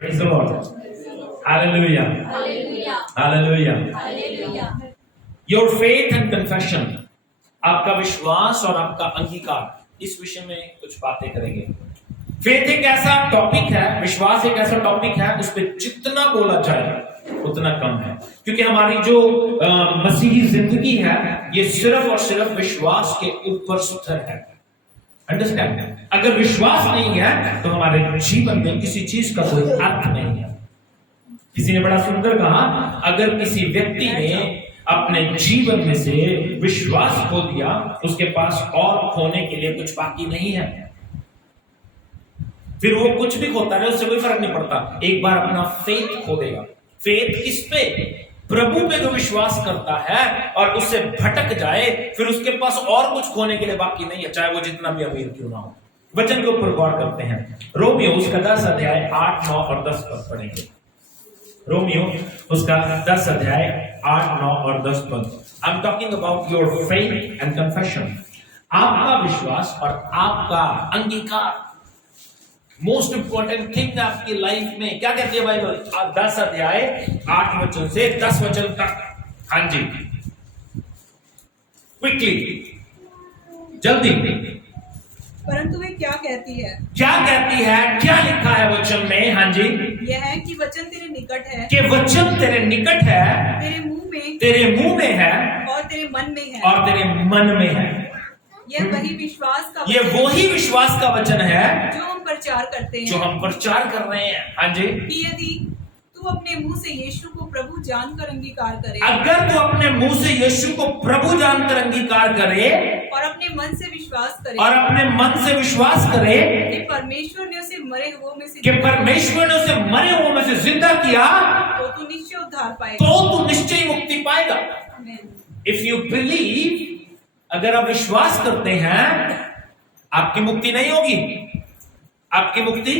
Praise the Lord. Hallelujah. Hallelujah. Hallelujah. Hallelujah. Your faith and confession. आपका विश्वास और आपका अंगीकार, इस विषय में कुछ बातें करेंगे। फेथ एक ऐसा टॉपिक है, विश्वास एक ऐसा टॉपिक है, उस पर जितना बोला जाए उतना कम है, क्योंकि हमारी जो मसीही जिंदगी है ये सिर्फ और सिर्फ विश्वास के ऊपर स्थिर है। अंडरस्टैंड? अगर विश्वास नहीं है तो हमारे जीवन में किसी चीज का कोई अर्थ नहीं है। किसी ने बड़ा सुंदर कहा, अगर किसी व्यक्ति ने अपने जीवन में से विश्वास खो दिया, उसके पास और खोने के लिए कुछ बाकी नहीं है। फिर वो कुछ भी खोता रहे, उससे कोई फर्क नहीं पड़ता। एक बार अपना फेथ खो देगा। फेथ किस पे? प्रभु पे जो विश्वास करता है और उससे भटक जाए, फिर उसके पास और कुछ खोने के लिए बाकी नहीं है, चाहे वो जितना भी अमीर क्यों ना हो। वचन के ऊपर गौर करते हैं। रोमियो उसका 10 अध्याय 8, 9 और 10 पद पढ़ेंगे। रोमियो उसका 10 अध्याय 8, 9 और 10 पद। I am talking about your faith and confession. आपका विश्वास और आपका अंगीकार मोस्ट इंपॉर्टेंट थिंग आपकी लाइफ में। क्या कहती है बाइबल? 10 अध्याय 8 वचन से 10 वचन तक। हाँ जी, क्विकली, जल्दी। परंतु वे क्या कहती है? क्या कहती है? क्या लिखा है वचन में? हाँ जी, यह है कि वचन तेरे निकट है, कि वचन तेरे निकट है, तेरे मुंह में है और तेरे मन में है। और तेरे मन में है। यह वही विश्वास का ये वचन वही विश्वास का वचन है जो हम प्रचार करते हैं, जो हम प्रचार कर रहे हैं। हाँ जी, कि यदि तू अपने मुंह से यीशु को प्रभु जानकर अंगीकार करे अगर तू अपने मुंह से यीशु को प्रभु जानकर अंगीकार करे और अपने मन से विश्वास करे और अपने मन से विश्वास करे कि परमेश्वर ने उसे मरे हुओं में से कि परमेश्वर ने उसे मरे हुओं में से जिंदा किया, तो तू निश्चय उद्धार पाएगा। तो तू निश्चय मुक्ति पाएगा। आमीन। इफ यू बिलीव, अगर आप विश्वास करते हैं, आपकी मुक्ति नहीं होगी। आपकी मुक्ति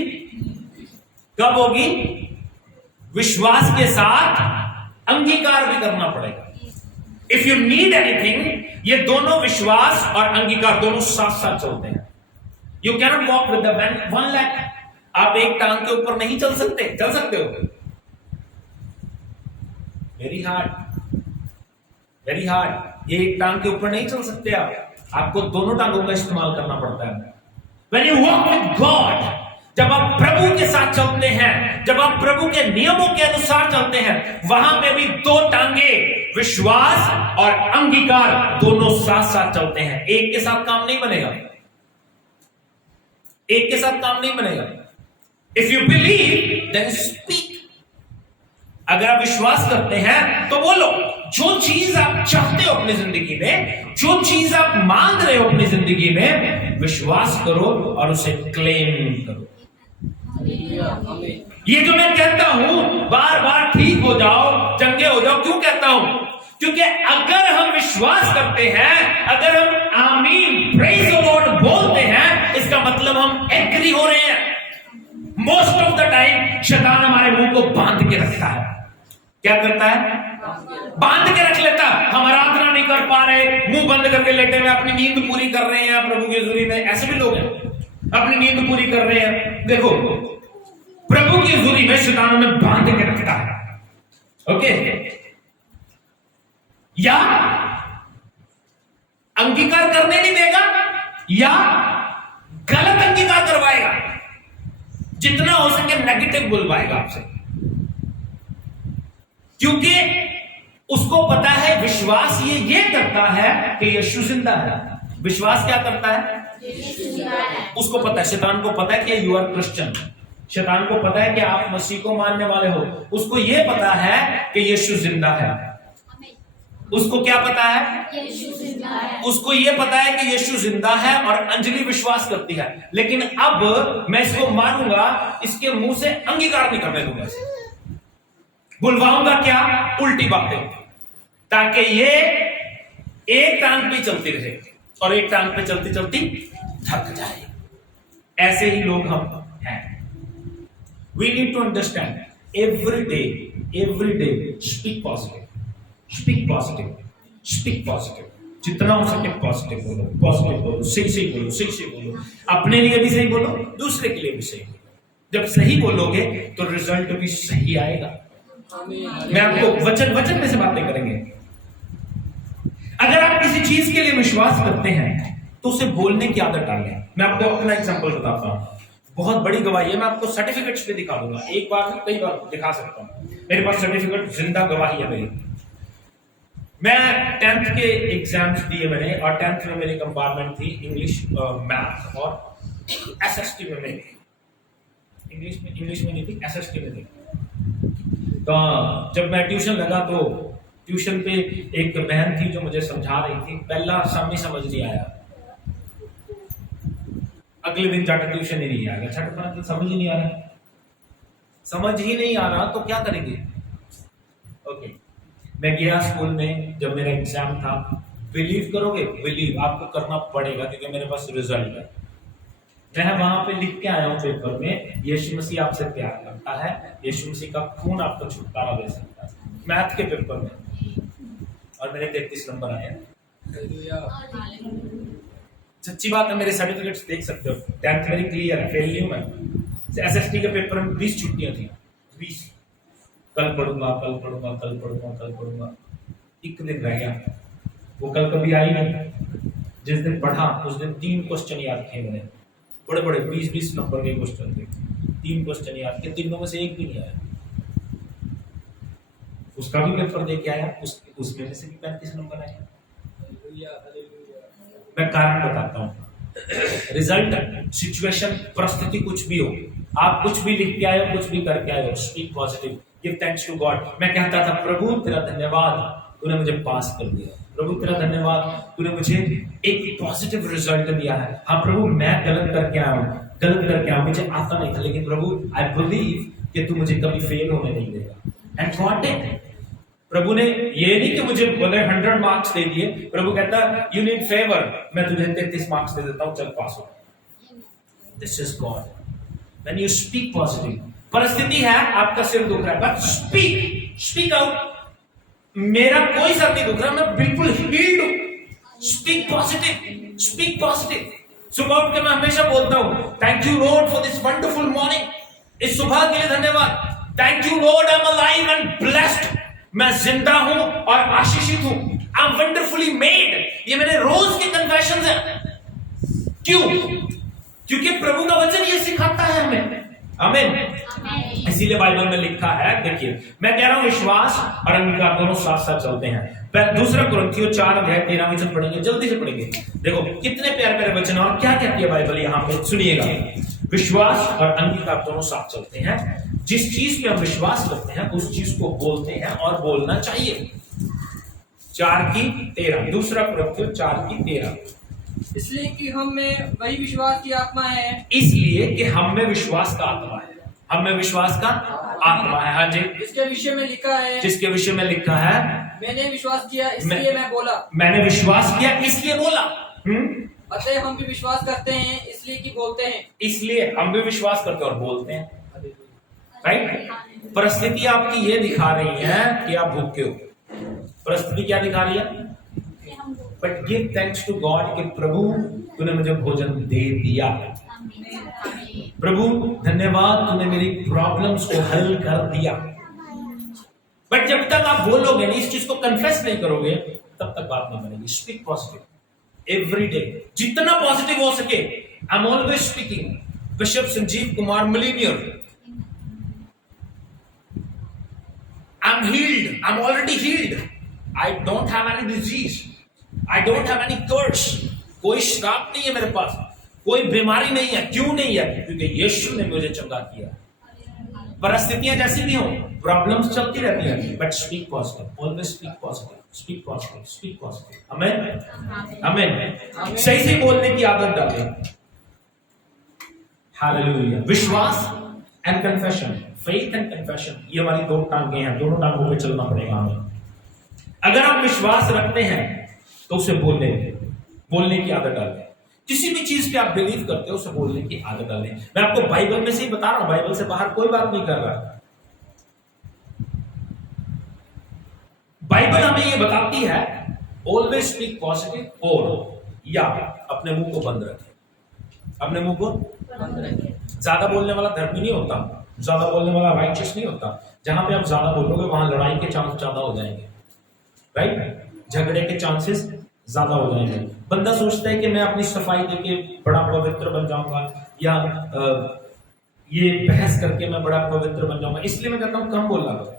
कब होगी? विश्वास के साथ अंगीकार भी करना पड़ेगा। इफ यू नीड एनीथिंग, ये दोनों विश्वास और अंगीकार दोनों साथ साथ चलते हैं। You cannot walk with the one leg. आप एक टांग के ऊपर नहीं चल सकते। चल सकते हो? Very hard, very hard. ये एक टांग के ऊपर नहीं चल सकते आप। आपको दोनों टांगों का इस्तेमाल करना पड़ता है। When you walk with God, जब आप प्रभु के साथ चलते हैं, जब आप प्रभु के नियमों के अनुसार चलते हैं, वहां पे भी दो टांगे, विश्वास और अंगीकार, दोनों साथ साथ चलते हैं। एक के साथ काम नहीं बनेगा। एक के साथ काम नहीं बनेगा। If you believe, then speak. अगर आप विश्वास करते हैं तो बोलो। जो चीज आप चाहते हो अपनी जिंदगी में, जो चीज आप मांग रहे हो अपनी जिंदगी में, विश्वास करो और उसे क्लेम करो। ये जो मैं कहता हूं, बार बार ठीक हो जाओ, चंगे हो जाओ, क्यों कहता हूं? क्योंकि अगर हम विश्वास करते हैं, अगर हम आमीन, प्रेज द लॉर्ड बोलते हैं, इसका मतलब हम एग्री हो रहे हैं। मोस्ट ऑफ द टाइम शैतान हमारे मुंह को बांध के रखता है। क्या करता है? बांध के रख लेता। हम आराधना नहीं कर पा रहे, मुंह बंद करके लेटे हुए अपनी नींद पूरी कर रहे हैं प्रभु की हजूरी में। ऐसे भी लोग हैं, अपनी नींद पूरी कर रहे हैं। देखो, प्रभु की हजूरी में शैतान हमें बांध के रखता है। ओके? या अंगीकार करने नहीं देगा, या गलत अंगीकार करवाएगा। जितना हो सके नेगेटिव बुलवाएगा आपसे, क्योंकि उसको पता है विश्वास ये करता है कि यीशु जिंदा है। विश्वास क्या करता है? उसको पता है, शैतान को पता है कि यू आर क्रिश्चियन। शैतान को पता है कि आप मसीह को मानने वाले हो। उसको ये पता है कि यीशु जिंदा है। उसको क्या पता है? यीशु जिंदा है। उसको ये पता है कि यीशु जिंदा है और अंजलि विश्वास करती है। लेकिन अब मैं इसको मारूंगा, इसके मुंह से अंगीकार नहीं करने दूंगा, बुलवाऊंगा क्या? उल्टी बातें, ताकि ये एक टांग पे चलती रहे और एक टांग पे चलती चलती थक जाए। ऐसे ही लोग हम हैं। We need to understand every day speak positive, speak positive, speak positive. जितना हो सके पॉजिटिव बोलो, सही बोलो, सही बोलो। अपने लिए भी सही बोलो, दूसरे के लिए भी सही बोलो। जब सही बोलोगे तो रिजल्ट भी सही आएगा। मैं आपको वचन वचन में से बातें करेंगे। अगर आप किसी चीज के लिए विश्वास करते हैं तो उसे बोलने की आदत डालें। मैं आपको अपना एग्जांपल बताता हूं, बहुत बड़ी गवाही है। मैं आपको सर्टिफिकेट्स पे दिखा दूंगा, एक बार नहीं कई बार दिखा सकता हूं। मेरे पास सर्टिफिकेट जिंदा गवाही है मेरी। मैं 10th के एग्जाम्स दिए मैंने, और 10th में मेरी कंपार्टमेंट थी इंग्लिश, मैथ और एसएसटी में मेरी। इंग्लिश में नहीं थी, एसएसटी में थी। तो जब मैं ट्यूशन लगा तो ट्यूशन पे एक बहन थी जो मुझे समझा रही थी। पहला समझ नहीं आया, अगले दिन जाकर ट्यूशन ही नहीं आएगा। छठ समझ ही नहीं आ रहा, समझ ही नहीं आ रहा तो क्या करेंगे। ओके, मैं गया स्कूल में, जब मेरा एग्जाम था। बिलीव करोगे, बिलीव आपको करना पड़ेगा क्योंकि मेरे पास रिजल्ट है। मैं वहां पे लिख के आया हूं पेपर में, यीशु मसीह आपसे प्यार करता है, यीशु मसीह का खून आपको छुटकारा दे सकता है, मैथ के पेपर में। और मेरे 33 नंबर आए। सच्ची बात है, मेरे सर्टिफिकेट्स देख सकते हो। 10th मेरी क्लियर है, फेल नहीं हूं मैं। एसएसटी के पेपर में 20 छुट्टियां थी, 20। कल पढ़ूंगा, कल पढ़ूंगा, कल पढ़ूंगा, कल पढ़ूंगा। एक दिन रह गया, वो कल कभी आई नहीं। जिस दिन पढ़ा उस दिन 3 क्वेश्चन याद थे मैंने, बड़े बड़े 20-20 नंबर के क्वेश्चन थे। 3 क्वेश्चन याद थे, तीनों में से एक भी नहीं आया। उसका भी पेपर दे के आया, उसमें से भी 35 नंबर आए। मैं कारण बताता हूं। रिजल्ट, सिचुएशन, परिस्थिति कुछ भी हो, आप कुछ भी लिख के आए हो, कुछ भी करके आए हो, speak positive, give thanks to God. मैं कहता था, प्रभु तेरा धन्यवाद, तूने मुझे पास कर दिया। प्रभु तेरा धन्यवाद, तूने मुझे एक पॉजिटिव रिजल्ट दिया है। हाँ प्रभु, मैं गलत करके आया हूं, मुझे आता नहीं था, लेकिन प्रभु आई बिलीव कि तू मुझे कभी फेल होने नहीं देगा। And God did. प्रभु ने ये नहीं कि मुझे बोले 100 मार्क्स दे दिए। प्रभु कहता यू नीड फेवर, मैं तुझे 33 मार्क्स दे देता हूं, चल पास हो। This is God. When you speak positive, परिस्थिति है आपका सिर दुख रहा है, बट स्पीक आउट। मेरा कोई सर नहीं दुख रहा, मैं बिल्कुल हील्ड हूं। Speak positive, speak positive. सुबह उठ के मैं हमेशा बोलता हूं, thank you Lord for this wonderful morning. इस सुबह के लिए धन्यवाद। Thank you Lord, I am alive and blessed. मैं जिंदा हूं और आशीषित हूं। I am wonderfully made. ये मेरे रोज के कन्फेशंस हैं। क्यों? क्योंकि प्रभु का वचन ये सिखाता है हमें। आमीन। इसीलिए बाइबल में लिखा है, देखिए मैं कह रहा हूं विश्वास और अंगीकार दोनों साथ साथ चलते हैं। दूसरा कुरिन्थियों 4:13 वचन पढ़ेंगे, जल्दी से पढ़ेंगे। देखो कितने प्यारे प्यारे वचन, और क्या कहती है बाइबल यहां पे, सुनिएगा। विश्वास और अंगीकार दोनों साथ चलते हैं। जिस चीज पे हम विश्वास करते हैं उस चीज को बोलते हैं और बोलना चाहिए। 4:13, दूसरा कुरिन्थियों 4:13। इसलिए कि हम में वही विश्वास की आत्मा है। इसलिए कि हम में विश्वास का आत्मा है। हम में विश्वास का आत्मा है। हाँ जी। जिसके विषय में लिखा है, जिसके विषय में लिखा है, मैंने विश्वास किया इसलिए मैं बोला। मैंने विश्वास किया इसलिए बोला। अतः हम भी विश्वास करते हैं इसलिए कि बोलते हैं। इसलिए हम भी विश्वास करते हैं और बोलते हैं। राइट। परिस्थिति आपकी ये दिखा रही है कि आप भूखे हो। परिस्थिति क्या दिखा रही है? But give thanks to God कि प्रभु तूने मुझे भोजन दे दिया। प्रभु धन्यवाद, तूने मेरी प्रॉब्लम्स को हल कर दिया। बट जब तक आप बोलोगे नहीं, इस चीज को कन्फेस नहीं करोगे, तब तक बात नहीं बनेगी। स्पीक पॉजिटिव एवरी डे, जितना पॉजिटिव हो सके। I am always speaking. Bishop Sanjeev Kumar millionaire, I'm healed. I'm already healed. I don't have any disease. I don't have any curse. कोई श्राप नहीं है मेरे पास, कोई बीमारी नहीं है। क्यों नहीं है? क्योंकि यीशु ने मुझे चंगा किया। परिस्थितियां जैसी भी हो, प्रॉब्लम्स चलती रहती हैं, but speak positive, always speak positive, speak positive, speak positive. आमीन, आमीन। सही से बोलने की आदत डालें। हालेलुया। विश्वास and confession, faith and confession, ये हमारी 2 टांगे हैं। दोनों टांगों पे चलना पड़ेगा हमें। अगर आप विश्वास रखते हैं तो उसे बोलने की आदत डालें। किसी भी चीज पे आप बिलीव करते हो उसे बोलने की आदत डालें। मैं आपको बाइबल में से ही बता रहा हूं, बाइबल से बाहर कोई बात नहीं कर रहा। बाइबल हमें ये बताती है ऑलवेज स्पीक पॉजिटिव, और या अपने मुंह को बंद रखें। अपने मुंह को बंद रखें। ज्यादा बोलने वाला धर्मी नहीं होता, ज्यादा बोलने वाला राइचियस नहीं होता। जहां पे आप ज्यादा बोलोगे वहां लड़ाई के चांस ज्यादा हो जाएंगे, राइट, झगड़े के चांसेस ज्यादा हो जाएंगे। बंदा सोचता है कि मैं अपनी सफाई देके बड़ा पवित्र बन जाऊंगा, या ये बहस करके मैं बड़ा पवित्र बन जाऊंगा, इसलिए मैं कहता हूं कम बोलना करो।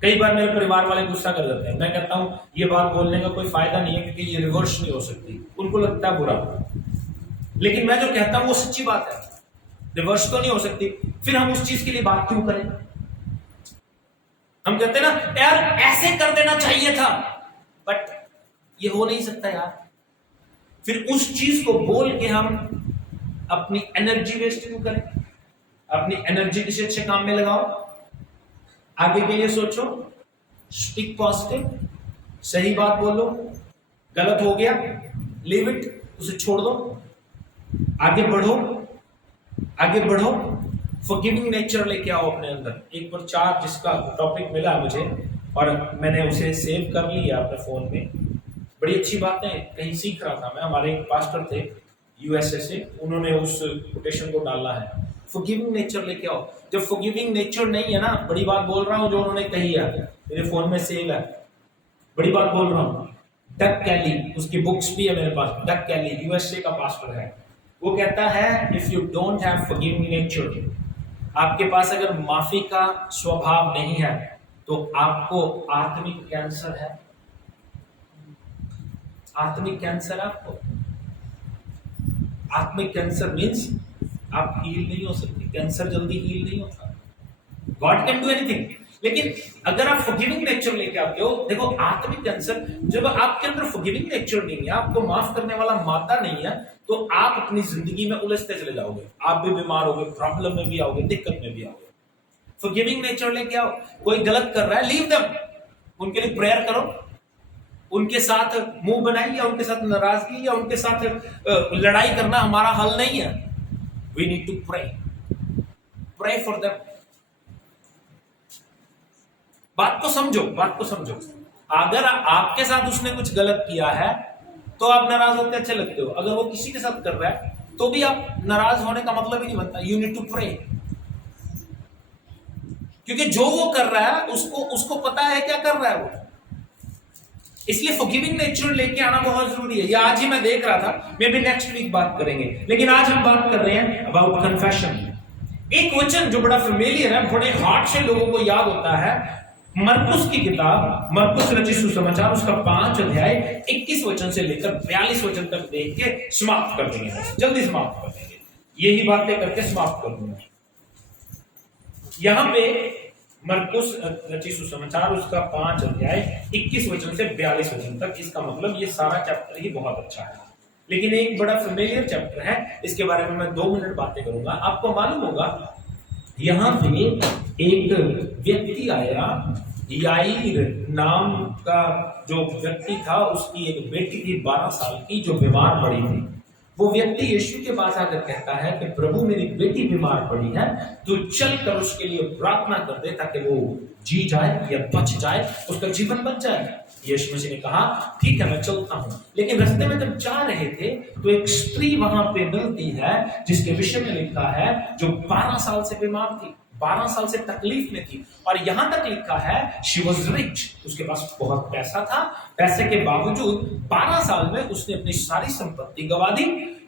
कई बार मेरे परिवार वाले गुस्सा कर देते हैं, मैं कहता हूं ये बात बोलने का कोई फायदा नहीं है क्योंकि ये रिवर्स नहीं हो सकती, उनको लगता है बुरा, लेकिन मैं जो कहता हूं वो सच्ची बात है, रिवर्स तो नहीं हो सकती, फिर हम उस चीज के लिए बात क्यों करें? हम कहते हैं ना यार ऐसे कर देना चाहिए था, बट ये हो नहीं सकता यार, फिर उस चीज को बोल के हम अपनी एनर्जी वेस्ट क्यों करें? अपनी एनर्जी किसी अच्छे काम में लगाओ, आगे के लिए सोचो, स्पीक पॉजिटिव, सही बात बोलो, गलत हो गया लीव इट, उसे छोड़ दो, आगे बढ़ो, आगे बढ़ो, फॉरगिविंग नेचर लेके आओ अपने अंदर। एक पर 4 जिसका टॉपिक मिला मुझे और मैंने उसे सेव कर लिया अपने फोन में, बड़ी अच्छी बातें कहीं सीख रहा था मैं, हमारे एक पास्टर थे यूएसए से, उन्होंने उस कोटेशन को डाला है, फॉरगिविंग नेचर लेके आओ। जब फॉरगिविंग नेचर नहीं है ना, बड़ी बात बोल रहा हूं जो उन्होंने कही है, मेरे फोन में सेव है, बड़ी बात बोल रहा हूं। डक कैली, उसकी बुक्स भी है मेरे पास, डक कैली यूएसए का पास्टर है, वो कहता है if you don't have forgiving nature, आपके पास अगर माफी का स्वभाव नहीं है तो आपको आत्मिक कैंसर है, आत्मिक कैंसर आपको। आत्मिक कैंसर मीन्स आप हील नहीं हो सकते, कैंसर जल्दी हील नहीं होता, गॉड कैन डू एनीथिंग, लेकिन अगर आप फॉरगिविंग नेचर लेके आते हो, देखो आत्मिक कैंसर, जब आपके अंदर फॉरगिविंग नेचर नहीं है, आपको माफ करने वाला मादा नहीं है, तो आप अपनी जिंदगी में उलझते चले जाओगे, आप भी बीमार होगे, प्रॉब्लम में भी आओगे, दिक्कत में भी आओगे। फॉरगिविंग नेचर लेके आओ, कोई गलत कर रहा है लीव देम, उनके लिए प्रेयर करो, उनके साथ मुंह बनाई या उनके साथ नाराजगी या उनके साथ लड़ाई करना हमारा हल नहीं है। We need to pray for them. बात को समझो, बात को समझो, अगर आपके साथ उसने कुछ गलत किया है तो आप नाराज होते अच्छे लगते हो, अगर वो किसी के साथ कर रहा है तो भी आप नाराज होने का मतलब ही नहीं बनता। यू नीड टू प्रे, क्योंकि जो वो कर रहा है उसको पता है क्या कर रहा है वो, इसलिए फॉरगिविंग नेचर लेके आना बहुत जरूरी है। ये आज ही मैं देख रहा था, मे बी नेक्स्ट वीक बात करेंगे, लेकिन आज हम बात कर रहे हैं अबाउट कन्फेशन। एक वचन जो बड़ा फेमिलियर है, बड़े हार्ट से लोगों को याद होता है, मरकुस की किताब, मरकुस रचित सुसमाचार, उसका 5 अध्याय 21 वचन से लेकर 42 वचन तक देख के समाप्त कर देंगे, जल्दी समाप्त कर देंगे, यही बातें करके समाप्त कर दूंगा। यहां पे मरकुस रचित सुसमाचार, उसका 5 अध्याय 21 वचन से 42 वचन तक, इसका मतलब ये सारा चैप्टर ही बहुत अच्छा है, लेकिन एक बड़ा फेमिलियर चैप्टर है, इसके बारे में मैं 2 मिनट बातें करूंगा। आपको मालूम होगा यहां पे एक व्यक्ति आया, याईर नाम का जो व्यक्ति था, उसकी एक बेटी थी 12 साल की जो बीमार पड़ी थी। वो व्यक्ति यीशु के पास आकर कहता है कि प्रभु मेरी बेटी बीमार पड़ी है, तू चल कर उसके लिए प्रार्थना कर दे ताकि वो जी जाए या बच जाए, उसका जीवन बच जाए। यीशु मसीह ने कहा ठीक है मैं चलता हूं, लेकिन रास्ते में जब जा रहे थे तो एक स्त्री वहां पे मिलती है जिसके विषय में लिखा है जो 12 साल से बीमार थी, 12 साल से तकलीफ में थी, और यहां तक लिखा है शी वॉज रिच, उसके पास बहुत पैसा था, पैसे के बावजूद 12 साल में उसने अपनी सारी संपत्ति गंवा दी।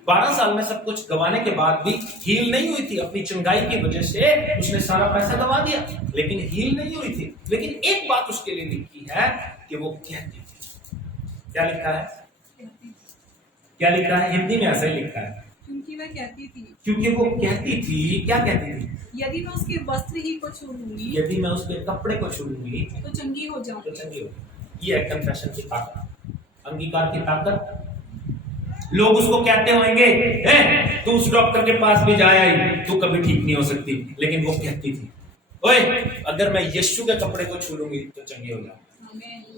12 साल में सब कुछ गंवाने के बाद भी हील नहीं हुई थी, अपनी चंगाई की वजह से उसने सारा पैसा गंवा दिया, लेकिन हील नहीं हुई थी। लेकिन एक बात उसके लिए लिखी है कि वो कहती थी, क्या लिखा है, क्या लिखा है, हिंदी में ऐसा ही लिखा है, क्योंकि वह कहती थी, क्योंकि वो कहती थी, क्या कहती थी, यदि मैं उसके वस्त्र ही को छू लूंगी, यदि मैं उसके कपड़े को छू लूंगी तो चंगी हो जाऊं। तो चंगी होगी। ये है कन्फेशन की ताकत, अंगीकार की ताकत। लोग उसको कहते होंगे तू उस डॉक्टर के पास भी जाया ही, तू कभी ठीक नहीं हो सकती, लेकिन वो कहती थी ओए अगर मैं यीशु के कपड़े को छू लूंगी तो चंगी हो जाऊंगी।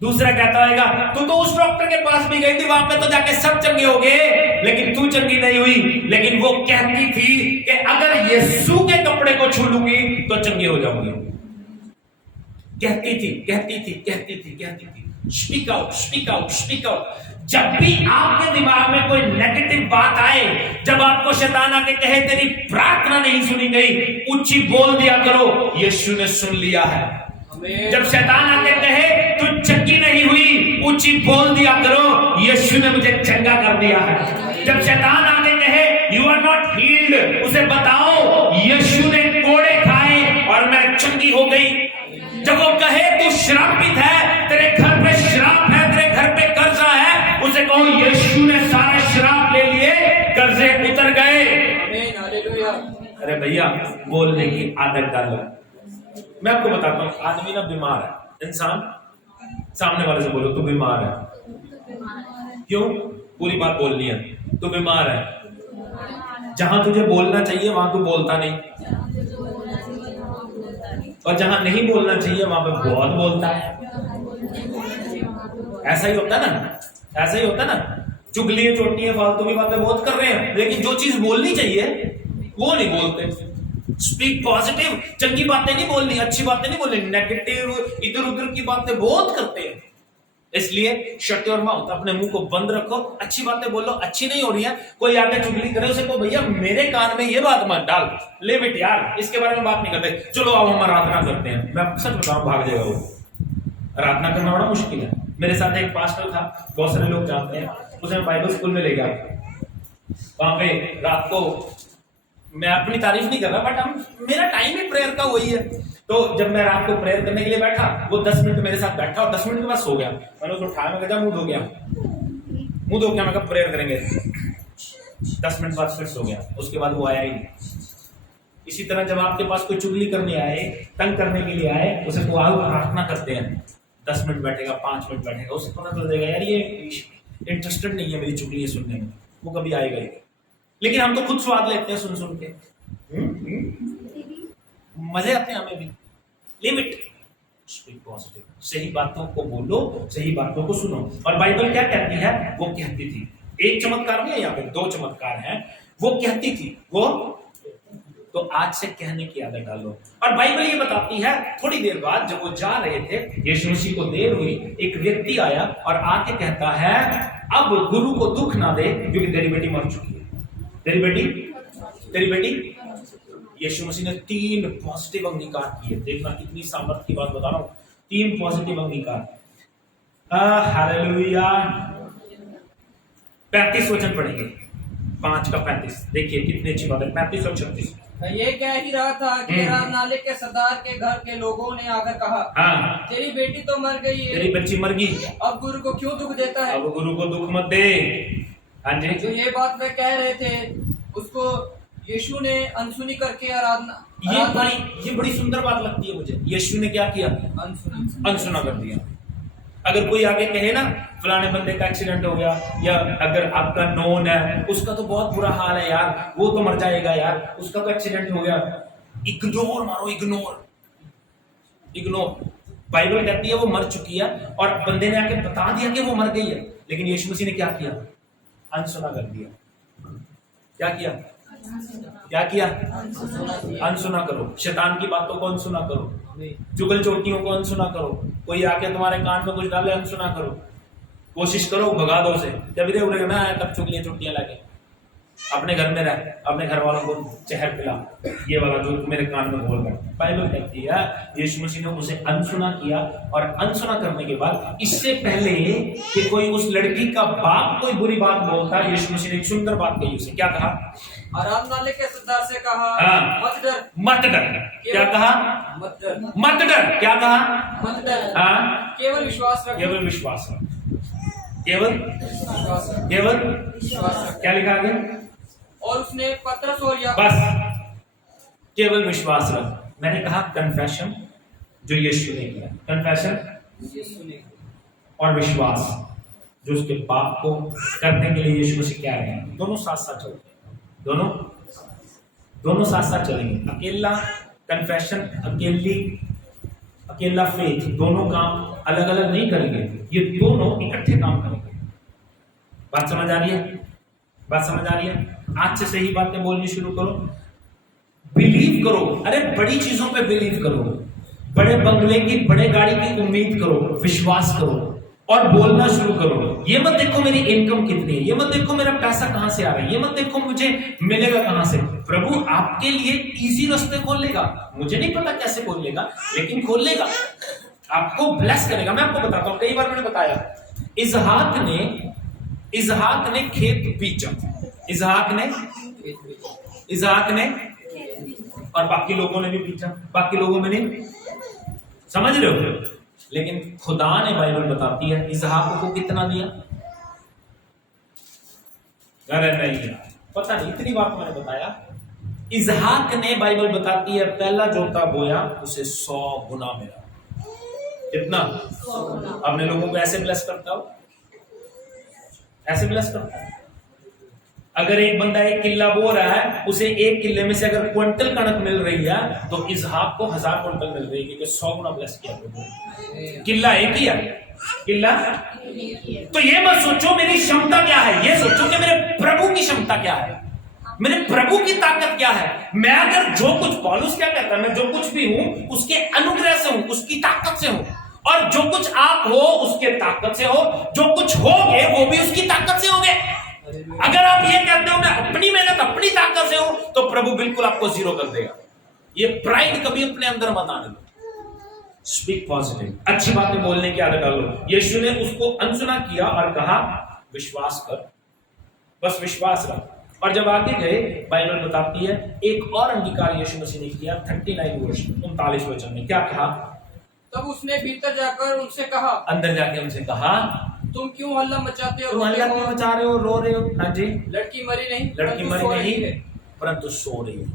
दूसरा कहता होगा तू तो उस डॉक्टर के पास भी गई थी, वहां पे तो जाके सब चंगे हो गए, लेकिन तू चंगी नहीं हुई। लेकिन वो कहती थी कि अगर यीशु के कपड़े को छू लूंगी तो चंगी हो जाऊंगी। कहती थी, कहती थी, कहती थी, कहती थी। Speak out, speak out, speak out. जब भी आपके दिमाग में कोई नेगेटिव बात आए, जब आपको शैतान आके कहे तेरी प्रार्थना नहीं सुनी गई, ऊंची बोल दिया करो यीशु ने सुन लिया है। जब शैतान आके कहे तू चंगी नहीं हुई, ऊंची बोल दिया करो यीशु ने मुझे चंगा कर दिया है। जब शैतान आके कहे यू आर नॉट हील्ड, उसे बताओ यीशु ने कोड़े खाए और मैं चंगी हो गई। जब वो कहे तू श्रापित है, तेरे घर पे श्राप है, तेरे घर पे कर्जा है, उसे कहो यीशु ने सारे श्राप ले लिए, कर्जे उतर गए। अरे भैया बोलने की आदत डालो। मैं आपको बताता हूँ, आदमी ना बीमार है, इंसान सामने वाले से बोलो तू बीमार है। क्यों? पूरी बात बोलनी है, तू बीमार है। जहां तुझे बोलना चाहिए वहां तू बोलता नहीं, और जहां नहीं बोलना चाहिए वहां पे बहुत बोलता है। ऐसा ही होता ना, ऐसा ही होता ना। चुगलियां चोटियां फालतू की बातें बहुत कर रहे हैं, लेकिन जो चीज बोलनी चाहिए वो नहीं बोलते। स्पीक पॉजिटिव, चंगी बातें नहीं बोलनी, अच्छी बातें नहीं बोलनी, नेगेटिव इधर उधर की बातें बहुत करते हैं। इसलिए शट योर माउथ, अपने मुंह को बंद रखो, अच्छी बातें बोलो। अच्छी नहीं हो रही है, कोई आगे चुगली करे उसे को भैया मेरे कान में ये बात मत डाल, ले बेटे यार इसके बारे में बात नहीं करते, चलो अब हम आराधना करते हैं। मैं सच बताऊं भाग जाएगा वो। आराधना करना बड़ा मुश्किल है। मेरे साथ एक पास्टर था, बहुत सारे लोग जानते हैं, उसे बाइबल स्कूल में ले गया। वहां पे रात को, मैं अपनी तारीफ नहीं कर रहा बट मेरा टाइम ही प्रेयर का वही है। तो जब मैं रात को प्रेयर करने के लिए बैठा, वो 10 मिनट मेरे साथ बैठा और 10 मिनट के बाद सो गया। मैंने उसको उठाया, मैं कहा मुंह धो गया, मैं कहा प्रेयर करेंगे। 10 मिनट बाद फिर सो गया, उसके बाद वो आया ही नहीं। इसी तरह जब आपके पास कोई चुगली करने आए, तंग करने के लिए आए, उसे को आओ प्रार्थना करते हैं, 10 मिनट बैठेगा, 5 मिनट बैठेगा, उसे पता चल जाएगा यार ये इंटरेस्टेड नहीं है मेरी चुगली सुनने में, वो कभी आएगा ही। लेकिन हम तो खुद स्वाद लेते हैं सुन सुन के, मजे आते हैं हमें भी। लिमिट, स्पीक पॉजिटिव, सही बातों को बोलो, सही बातों को सुनो। और बाइबल क्या कहती है? वो कहती थी, एक चमत्कार नहीं है यहाँ पे, 2 चमत्कार हैं। वो कहती थी, वो तो आज से कहने की आदत डालो। और बाइबल ये बताती है, थोड़ी देर बाद जब वो जा रहे थे, यीशु मसीह को देर हुई, एक व्यक्ति आया और आके कहता है अब गुरु को दुख ना दे क्योंकि तेरी बेटी मर चुकी है। तेरी बेटी। यीशु मसीह ने 3 पॉजिटिव अंगीकार किए। देखना कितनी सामर्थ्य की बात बता रहा हूं। 3 पॉजिटिव अंगीकार। हालेलुया। 35 वचन पढ़ेंगे, 5 का 35। देखिए कितनी अच्छी बात है, 35 और 36। ये कह ही रहा था कि आराधनालय के सरदार के घर के लोगों ने आकर कहा, हाँ, तेरी बेटी तो मर गई है, तेरी बच्ची मर गई, अब गुरु को क्यों दुख देता है? अब गुरु को दुख मत दे। हाँ जी। जो ये बात वे कह रहे थे, उसको यीशु ने अनसुनी करके ये बड़ी सुंदर बात लगती है मुझे। यीशु ने क्या किया? अनसुना कर दिया। अगर कोई आगे कहे ना फलाने बंदे का एक्सीडेंट हो गया, या अगर आपका नोन है उसका तो बहुत बुरा हाल है यार, वो तो मर जाएगा यार, उसका तो एक्सीडेंट हो गया, इग्नोर मारो, इग्नोर। बाइबल कहती है वो मर चुकी है और बंदे ने आके बता दिया कि वो मर गई है, लेकिन यीशु मसीह ने क्या किया? अनसुना कर दिया। क्या किया? अनसुना करो। शैतान की बातों को अनसुना करो, चुगल चोटियों को अनसुना करो। कोई आके तुम्हारे कान में कुछ डाले, अनसुना करो। कोशिश करो भगा दो उसे। जब इधर उधर ना आया तब चुगलियां चोटियां लगे। अपने घर में रह, अपने घर वालों को चहर पिला, ये वाला जो मेरे कान में बोल रहा है। बाइबल कहती है यीशु मसीह ने उसे अनसुना किया, और अनसुना करने के बाद इससे पहले कि कोई उस लड़की का बाप कोई बुरी बात बोलता, यीशु मसीह ने एक सुंदर बात कही। उसे क्या कहा? आराधनालय के सरदार से कहा, मत डर। क्या कहा? मत डर। क्या कहा? मत डर। हाँ, केवल विश्वास रख। केवल विश्वास रख। केवल विश्वास रख। क्या लिखा आगे? और उसने पत्रस और याकूब, बस केवल विश्वास रख। मैंने कहा कन्फेशन जो यीशु ने किया, कन्फेशन और विश्वास जो उसके पाप को करने के लिए यीशु मसीह क्या रहे हैं, दोनों साथ साथ चलते हैं। दोनों साथ साथ चलेंगे। अकेला कन्फेशन, अकेला फेथ, दोनों काम अलग अलग नहीं करेंगे, ये दोनों इकट्ठे काम करेंगे। बात समझ आ रही है? आज से सही बातें बोलनी शुरू करो। बिलीव करो। अरे बड़ी चीजों पे बिलीव करो, बड़े बंगले की, बड़े गाड़ी की उम्मीद करो, विश्वास करो। और बोलना शुरू करो। ये मत देखो मेरी इनकम कितनी है, ये मत देखो मेरा पैसा कहां से आ रहा है, ये मत देखो मुझे मिलेगा कहां से। प्रभु आपके लिए इजी रास्ते खोल लेगा, मुझे नहीं पता कैसे खोल लेगा, लेकिन खोल लेगा, आपको ब्लेस करेगा। मैं आपको बताता हूं, कई बार मैंने बताया, इसहाक ने खेत बीचा, इसहाक ने और बाकी लोगों ने भी बीचा, बाकी लोगों में नहीं, समझ रहे हो। लेकिन खुदा ने, बाइबल बताती है, इसहाक को कितना दिया? अरे नहीं, पता नहीं, इतनी बात मैंने बताया। इसहाक ने, बाइबल बताती है, पहला जोता बोया उसे 100 गुना मिला। कितना? अपने लोगों को ऐसे ब्लेस करता हो, ऐसे ब्लेस करता है। अगर एक बंदा 1 किल्ला बो रहा है, उसे 1 किल्ले में से अगर क्विंटल कणक मिल रही है, तो इसहाक को 1000 क्विंटल मिल रही है, क्योंकि 100 गुना ब्लेस किया प्रभु। किल्ला एक ही है, किल्ला। तो ये मत सोचो मेरी क्षमता क्या है, ये सोचो कि मेरे प्रभु की क्षमता क्या है, मेरे प्रभु की ताकत क्या है। मैं अगर जो कुछ, पौलुस क्या कहता है, मैं जो कुछ भी हूं उसके अनुग्रह से हूं, उसकी ताकत से हूं, और जो कुछ आप हो उसके ताकत से हो, जो कुछ होगे वो भी उसकी ताकत से होगे। अगर आप ये कहते हो मैं अपनी मेहनत अपनी ताकत से हूं, तो प्रभु बिल्कुल आपको जीरो कर देगा। ये प्राइड कभी अपने अंदर मत आने दो। स्पीक पॉजिटिव, अच्छी बातें बोलने की आदत डालो। यीशु ने उसको अनसुना किया और कहा विश्वास कर, बस विश्वास रख। और जब आगे गए, बाइबल बताती है एक और अंगीकार यीशु मसीह ने किया। 39 वर्ष 39 वचन में क्या कहा? तब उसने भीतर जाकर उनसे कहा, अंदर जाके उनसे कहा, तुम क्यों हल्ला मचाते हो, तुम हल्ला क्यों मचा रहे हो, रो रहे हो? हाँ जी, लड़की मरी नहीं, लड़की मरी नहीं परंतु सो रही है।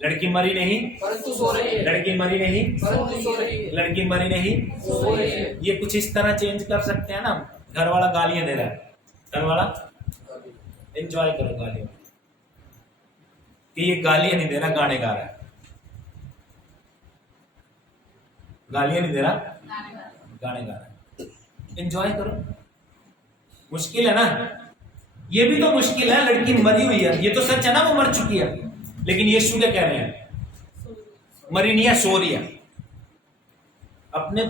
लड़की मरी नहीं परंतु सो रही है, लड़की मरी नहीं परंतु सो रही है, लड़की मरी नहीं सो रही है। ये कुछ इस तरह चेंज कर सकते हैं ना। घर वाला गालियां दे रहा है, घर वाला एंजॉय करो गालियां, कि ये गालियां नहीं दे रहा, गाने गा रहा है। गालियां नहीं दे रहा, गाने गा रहा है, एंजॉय करो। मुश्किल है ना, ये भी तो मुश्किल है। लड़की मरी हुई है, ये तो सच है ना, वो मर चुकी है, लेकिन यीशु क्या कह रहे हैं? मरी नहीं है, सो रही है। अपने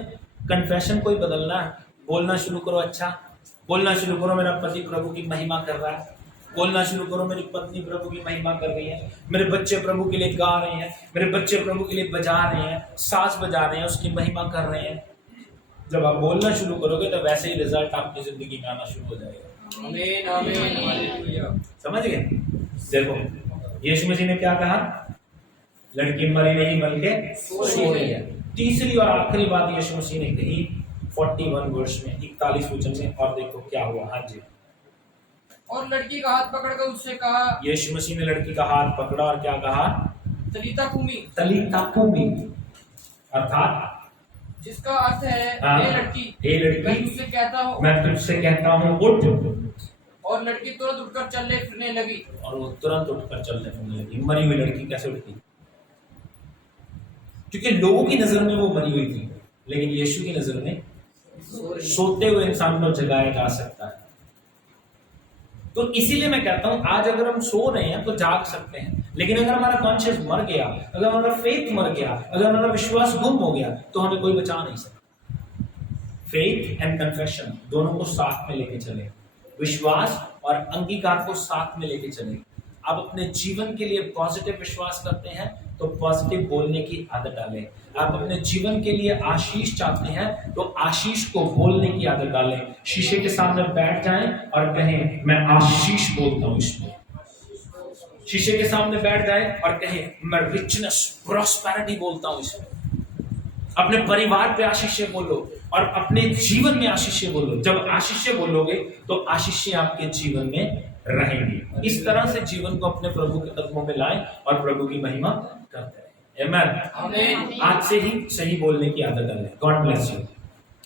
कन्फेशन को ही बदलना है, बोलना शुरू करो, अच्छा बोलना शुरू करो, मेरा पति प्रभु की महिमा कर रहा है, बोलना शुरू करो, मेरी पत्नी प्रभु की महिमा कर रही है, मेरे बच्चे प्रभु के लिए गा रहे हैं, मेरे बच्चे प्रभु के लिए बजा रहे हैं, साज बजा रहे हैं, उसकी महिमा कर रहे हैं। जब आप बोलना शुरू करोगे तो वैसे ही रिजल्ट आपकी जिंदगी में आना शुरू हो जाएगा। आमीन आमीन हालेलुया। समझ गए? देखो यीशु मसीह ने क्या कहा? लड़की मरी नहीं बल्कि सो रही है। तीसरी और आखिरी बात यीशु मसीह ने कही 41 वर्ष में 41 वचन में, और देखो क्या हुआ। हाँ जी, और लड़की का हाथ पकड़कर उससे कहा, यीशु मसीह ने लड़की का हाथ पकड़ा और क्या कहा? तलीता कुमी, तलीता कुमी, अर्थात जिसका अर्थ है हे लड़की, हे लड़की, मैं तुझसे कहता हूँ, मैं तुझसे कहता हूँ उठ। और लड़की तुरंत उठकर चलने फिरने लगी। और वो तुरंत उठकर चलने फिरने लगी। मरी हुई लड़की कैसे उठती? क्योंकि लोगों की नजर में वो मरी हुई थी, लेकिन यीशु की नजर में सोते हुए इंसान को जगाया जा सकता है। तो इसीलिए मैं कहता हूं आज अगर हम सो रहे हैं तो जाग सकते हैं, लेकिन अगर हमारा कॉन्शियस मर गया, अगर हमारा फेथ मर गया, अगर हमारा विश्वास गुम हो गया, तो हमें कोई बचा नहीं सकता। फेथ एंड कन्फेशन दोनों को साथ में लेके चले, विश्वास और अंगीकार को साथ में लेके चले। आप अपने जीवन के लिए पॉजिटिव विश्वास करते हैं तो पॉजिटिव बोलने की आदत डालें। आप अपने जीवन के लिए आशीष चाहते हैं तो आशीष को बोलने की आदत डालें। शीशे के सामने बैठ जाएं और कहें मैं आशीष बोलता हूं इसमें। शीशे के सामने बैठ जाएं और कहें मैं रिचनेस प्रॉस्पेरिटी बोलता हूं इसमें। अपने परिवार पे आशीष बोलो और अपने जीवन में आशीष बोलो। जब आशीष बोलोगे तो आशीष आपके जीवन में रहेंगी। इस तरह से जीवन को अपने प्रभु के कदमों में लाएं और प्रभु की महिमा करते रहें। आमीन। आज से ही सही बोलने की आदत डालें। God bless you.